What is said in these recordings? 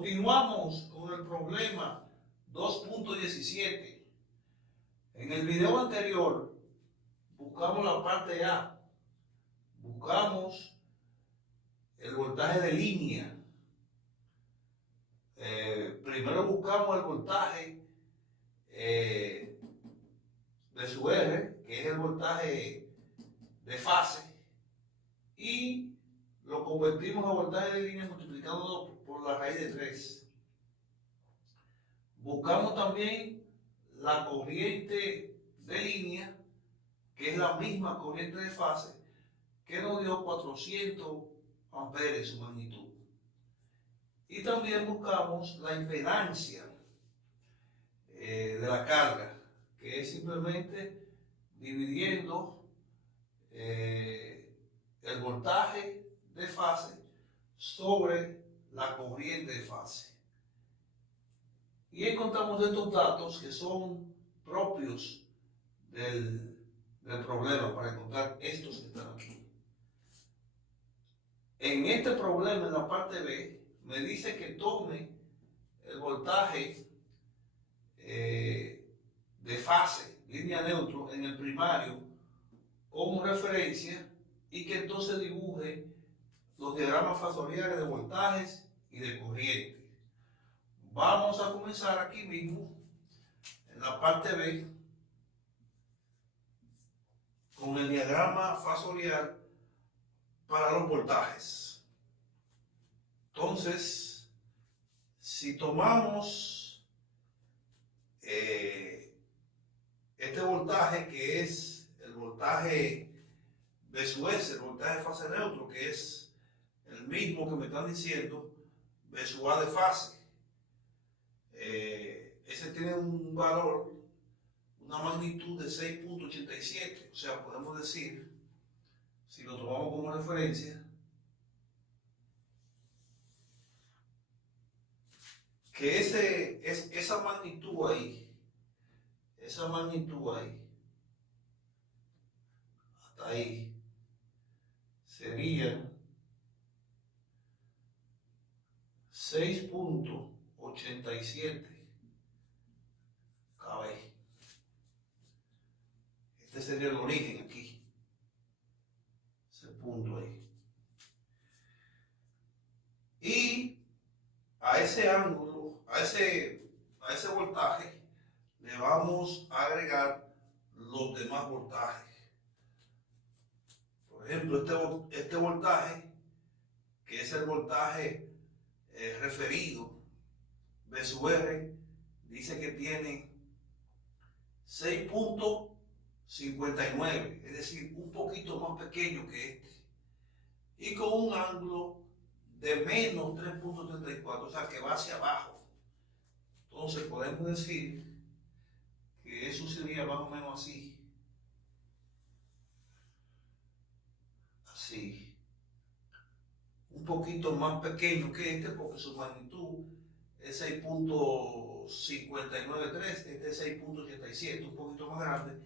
Continuamos con el problema 2.17. En el video anterior buscamos la parte A, buscamos el voltaje de línea. Primero buscamos el voltaje de su R, que es el voltaje de fase, y lo convertimos a voltaje de línea multiplicándolo por la raíz de 3. Buscamos también la corriente de línea, que es la misma corriente de fase, que nos dio 400 amperes su magnitud. Y también buscamos la impedancia de la carga, que es simplemente dividiendo el voltaje de fase sobre la corriente de fase. Y encontramos estos datos que son propios del problema para encontrar estos que están aquí. En este problema, en la parte B, me dice que tome el voltaje de fase, línea neutro, en el primario como referencia y que entonces dibuje los diagramas fasoriales de voltajes y de corriente. Vamos a comenzar aquí mismo, en la parte B, con el diagrama fasorial para los voltajes. Entonces, si tomamos este voltaje, que es el voltaje B sub S, el voltaje de fase neutro, que es el mismo que me están diciendo, B sub A de fase, ese tiene un valor, una magnitud de 6.87, o sea, podemos decir, si lo tomamos como referencia, que esa magnitud ahí, hasta ahí, sería 6.87 kb. Este sería el origen aquí, ese punto ahí. Y a ese ángulo, a ese voltaje, le vamos a agregar los demás voltajes. Por ejemplo, este voltaje, que es el voltaje referido, B sub R, dice que tiene 6.59, es decir, un poquito más pequeño que este, y con un ángulo de menos 3.34, o sea que va hacia abajo. Entonces podemos decir que eso sería más o menos así. Así. Un poquito más pequeño que este porque su magnitud es 6.593, este es 6.87, un poquito más grande.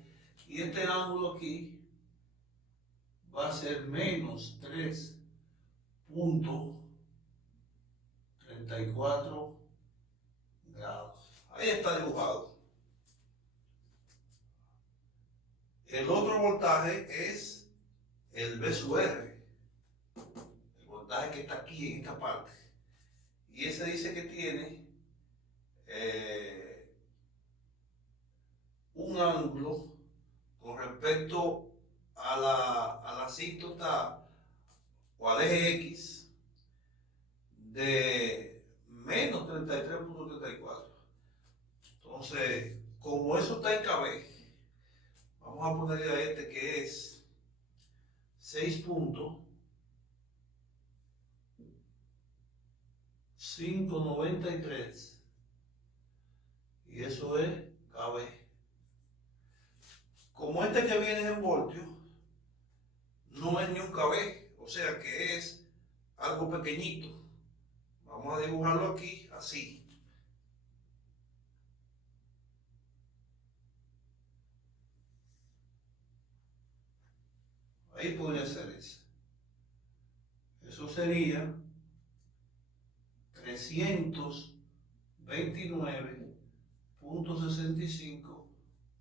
Y este ángulo aquí va a ser menos 3.34 grados. Ahí está dibujado. El otro voltaje es el B sub R, el voltaje que está aquí en esta parte. Y ese dice que tiene un ángulo con respecto a la asíntota o al eje X de menos 33.34. Entonces, como eso está en KB, vamos a ponerle a este que es 6.593 y eso es KB. Como este que viene en voltios, no es ni un KB, o sea que es algo pequeñito. Vamos a dibujarlo aquí así. Ahí podría ser ese. Eso sería 329.65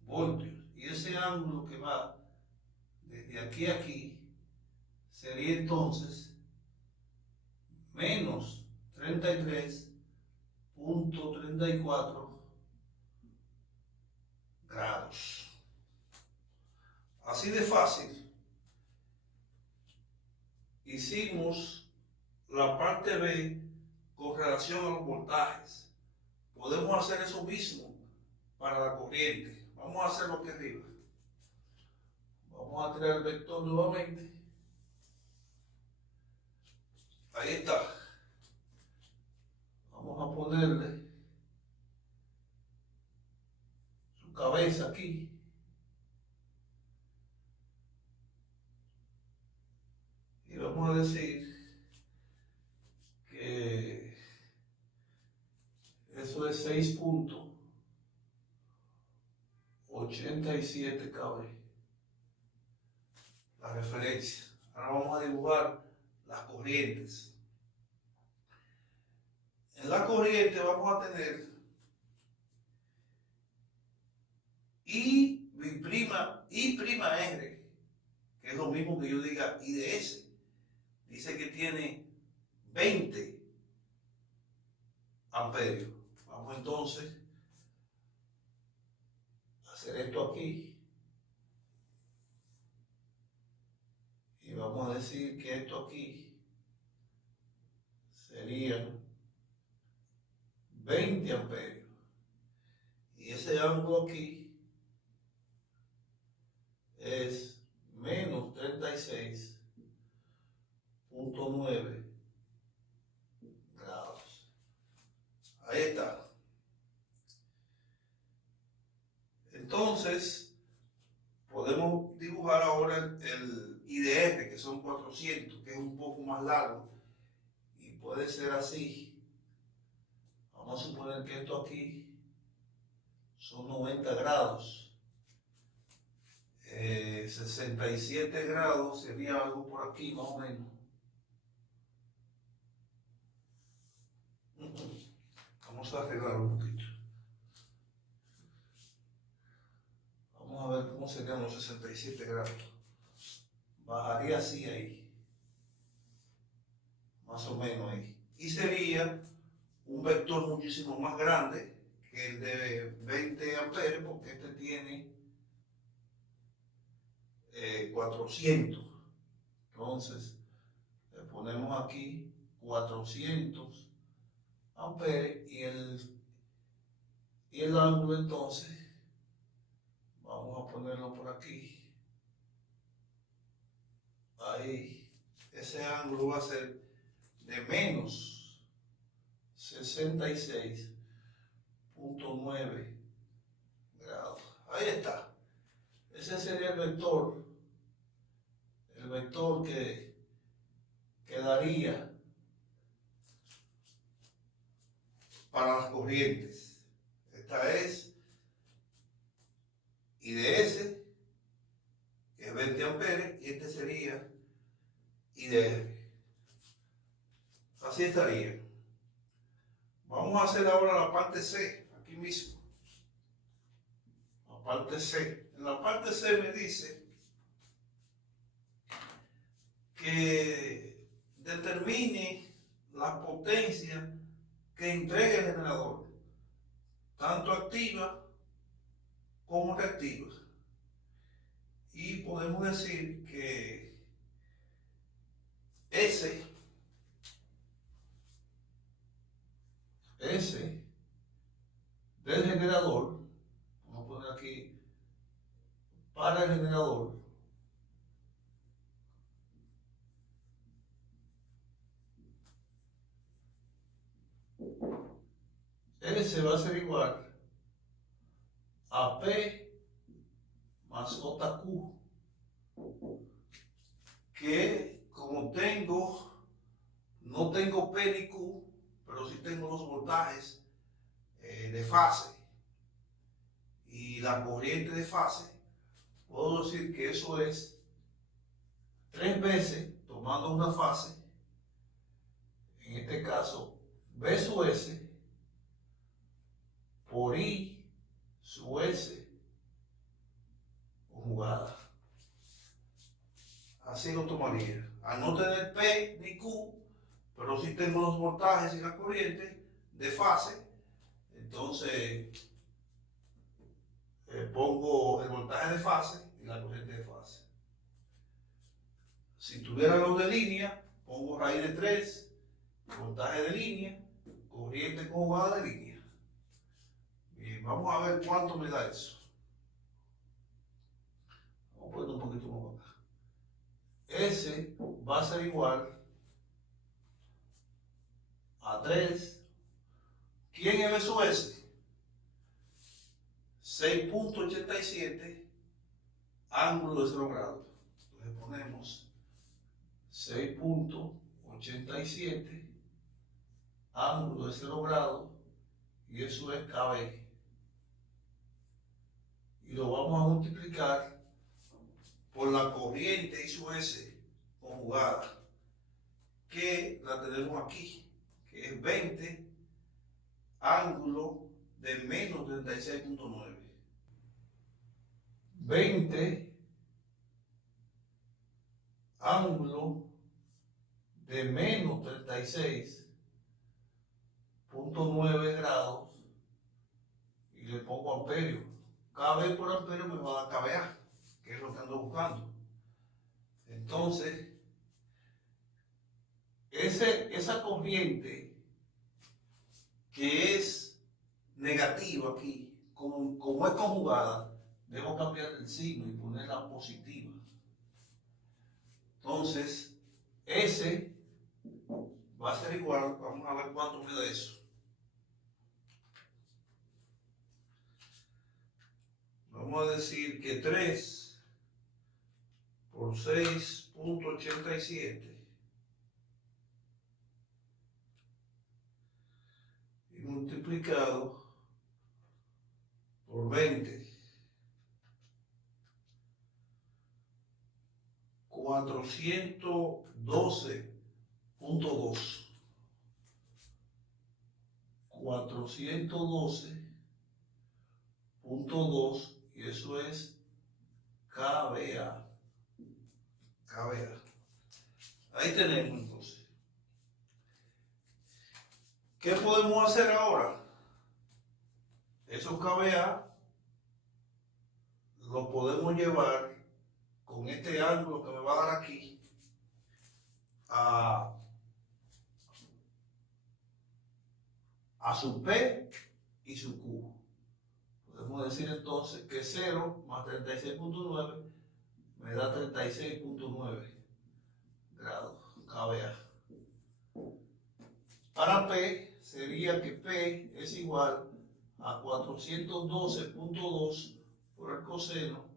voltios. Y ese ángulo que va desde aquí a aquí sería entonces menos 33.34 grados. Así de fácil hicimos la parte B con relación a los voltajes. Podemos hacer eso mismo para la corriente. Vamos a hacerlo aquí arriba. Vamos a tirar el vector nuevamente. Ahí está. Vamos a ponerle su cabeza aquí. Y vamos a decir que eso es 6.87 kb. La referencia. Ahora vamos a dibujar las corrientes. En la corriente vamos a tener I' R, que es lo mismo que yo diga I de S. Dice que tiene 20 amperios. Vamos entonces a hacer esto aquí. Y vamos a decir que esto aquí serían 20 amperios. Y ese ángulo aquí es menos 36.9 grados. Ahí está. Entonces, podemos dibujar ahora el IDR, que son 400, que es un poco más largo. Y puede ser así. Vamos a suponer que esto aquí son 90 grados. 67 grados sería algo por aquí más o menos. Vamos a arreglar un poquito. Vamos a ver cómo serían los 67 grados. Bajaría así ahí. Más o menos ahí. Y sería un vector muchísimo más grande que el de 20 amperes, porque este tiene 400. Entonces, le ponemos aquí 400 amperes y el ángulo entonces, vamos a ponerlo por aquí. Ahí, ese ángulo va a ser de menos 66.9 grados. Ahí está. Ese sería el vector que daría para las corrientes. Esta es IDS, que es 20 amperes, y este sería IDR. Así estaría. Vamos a hacer ahora la parte C, aquí mismo. La parte C. En la parte C me dice que determine la potencia que entrega el generador, tanto activa como reactiva. Y podemos decir que S del generador, vamos a poner aquí para el generador, S va a ser igual a P más JQ, que como no tengo P ni Q, pero sí tengo los voltajes de fase y la corriente de fase, puedo decir que eso es 3 veces, tomando una fase, en este caso B sub S por I sub S conjugada. Así lo tomaría. Al no tener P ni Q, pero sí tengo los voltajes y la corriente de fase, entonces pongo el voltaje de fase y la corriente de fase. Si tuviera los de línea, pongo raíz de 3, voltaje de línea, corriente conjugada de línea. Bien, vamos a ver cuánto me da eso. Vamos a poner un poquito más acá. S va a ser igual a 3. ¿Quién es B sub S? 6.87 ángulo de 0 grados. Entonces ponemos 6.87 ángulo de 0 grados y eso es KB. Y lo vamos a multiplicar por la corriente I sub S conjugada, que la tenemos aquí, que es 20 ángulo de menos 36.9. 20 ángulo de menos 36.9 grados y le pongo amperio. KB por amperio me va a dar KBA, que es lo que ando buscando. Entonces, esa corriente que es negativa aquí, como es conjugada, debo cambiar el signo y ponerla positiva. Entonces, S va a ser igual, vamos a ver cuánto me da eso. Vamos a decir que 3 por 6.87 y multiplicado por 20, 412.2. 412.2 y eso es KBA. KBA. Ahí tenemos entonces. ¿Qué podemos hacer ahora? Esos KBA lo podemos llevar con este ángulo que me va a dar aquí a su P y su Q. Podemos decir entonces que 0 más 36.9 me da 36.9 grados KBA. Para P sería que P es igual a 412.2 por el coseno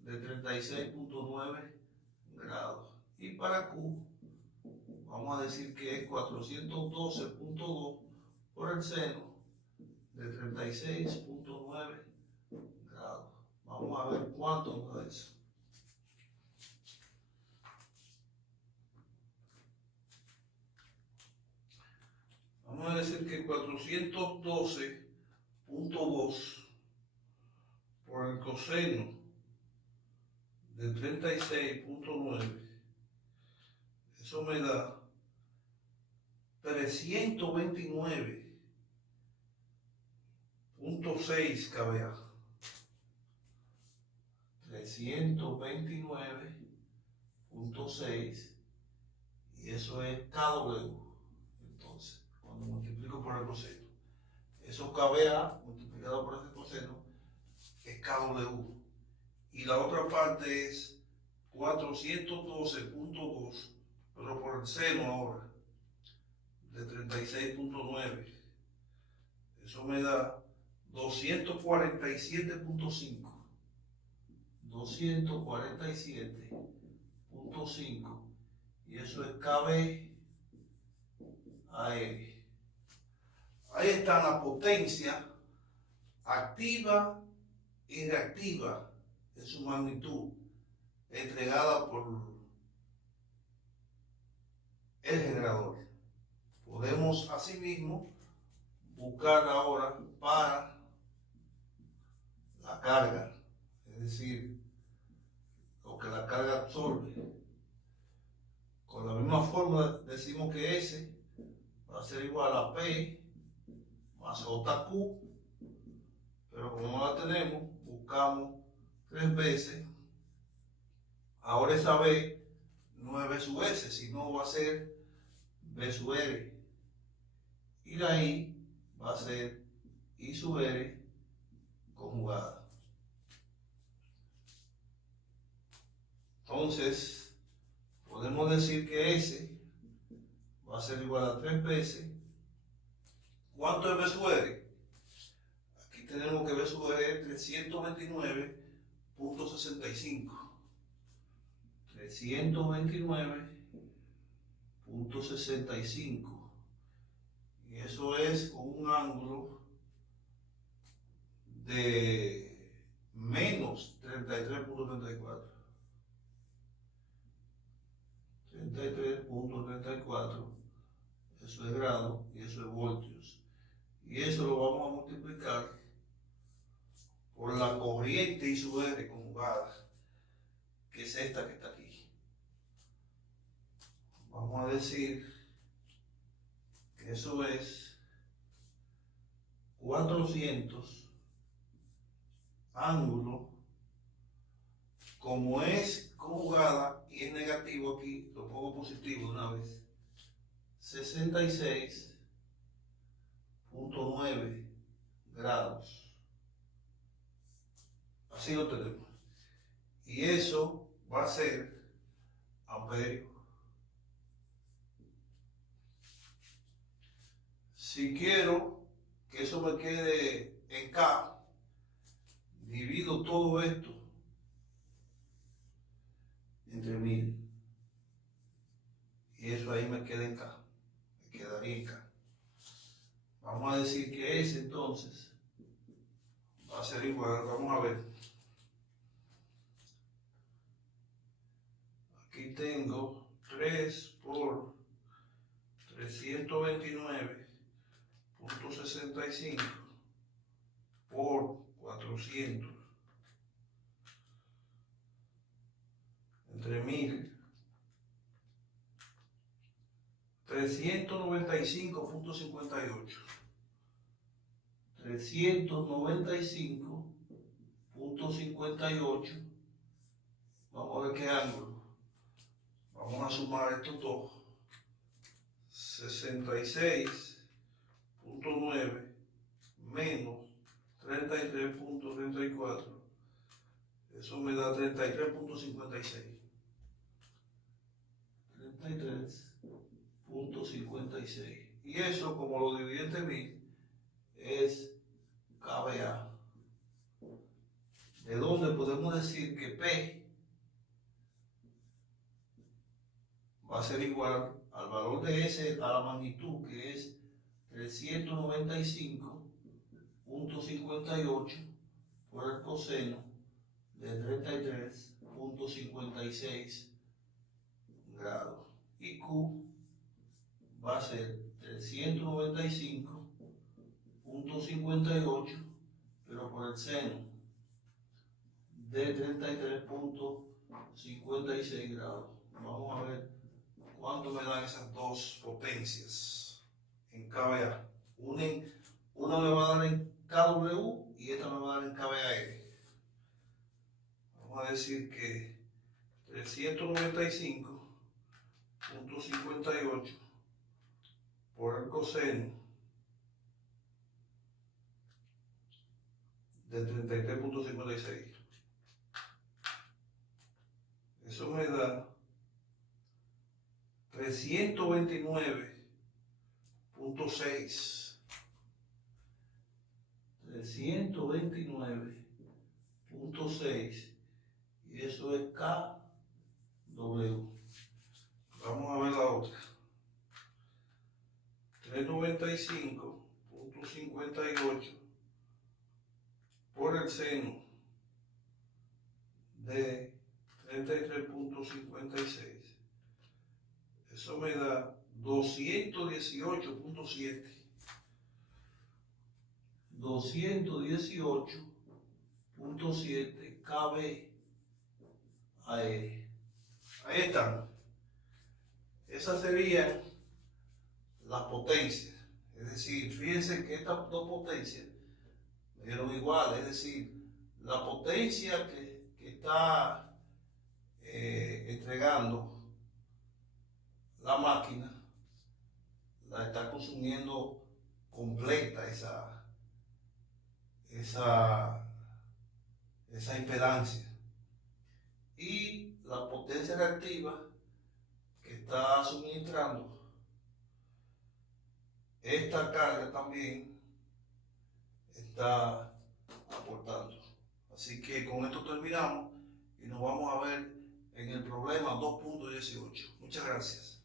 de 36.9 grados. Y para Q vamos a decir que es 412.2 por el seno de 36.9 grados. Vamos a ver cuánto nos da eso. Vamos a decir que 412.2 por el coseno de 36.9, eso me da 329.6 kVA. 329.6 y eso es kW. Entonces, cuando multiplico por el coseno, eso kVA multiplicado por ese coseno es kW. Y la otra parte es 412.2, pero por el seno ahora, de 36.9. Eso me da 247.5. 247.5 y eso es KB a L. Ahí está la potencia activa y reactiva en su magnitud entregada por el generador. Podemos asimismo buscar ahora para la carga, es decir, lo que la carga absorbe. Con la misma fórmula decimos que S va a ser igual a P más JQ, pero como no la tenemos, buscamos 3 veces. Ahora esa B no es B sub S, sino va a ser B sub R. Y la I va a ser I sub R conjugada. Entonces, podemos decir que S va a ser igual a 3 veces. ¿Cuánto es B sub R? Aquí tenemos que B sub R es 329.65. 329.65. Y eso es con un ángulo de menos 33.34. 33.34, eso es grado y eso es voltios. Y eso lo vamos a multiplicar por la corriente I sub R conjugada, que es esta que está aquí. Vamos a decir que eso es 400 ángulo, como es conjugada y es negativo aquí, lo pongo positivo de una vez, 66.9 grados. Así lo tenemos. Y eso va a ser amperio. Si quiero que eso me quede en K, divido todo esto entre 1000. Y eso ahí me queda en K. Me quedaría en K. Vamos a decir que ese entonces va a ser igual. Vamos a ver. Aquí tengo 3 por 329.65 por 400 entre 1000. 395.58. 395.58. Vamos a ver qué ángulo. Vamos a sumar estos dos. 66.9 menos 33.34. Eso me da 33.56. 33.56. Y eso, como lo dividí entre 1000, es KBA. De donde podemos decir que P va a ser igual al valor de S a la magnitud, que es 395.58 por el coseno de 33.56 grados. Y Q va a ser 395.58, pero por el seno de 33.56 grados. Vamos a ver cuánto me dan esas dos potencias en KBA. Una me va a dar en KW y esta me va a dar en KBAR. Vamos a decir que 395.58 por el coseno de 33.56. Eso me da 329.6. 329.6. Y eso es KW. Vamos a ver la otra. 395.58 por el seno de 33.56. Eso me da 218.7. 218.7 KB. Ahí están. Esas serían las potencias. Es decir, fíjense que estas dos potencias me dieron igual. Es decir, la potencia que está entregando la máquina la está consumiendo completa esa impedancia. Y la potencia reactiva que está suministrando esta carga también está aportando. Así que con esto terminamos y nos vamos a ver en el problema 2.18. Muchas gracias.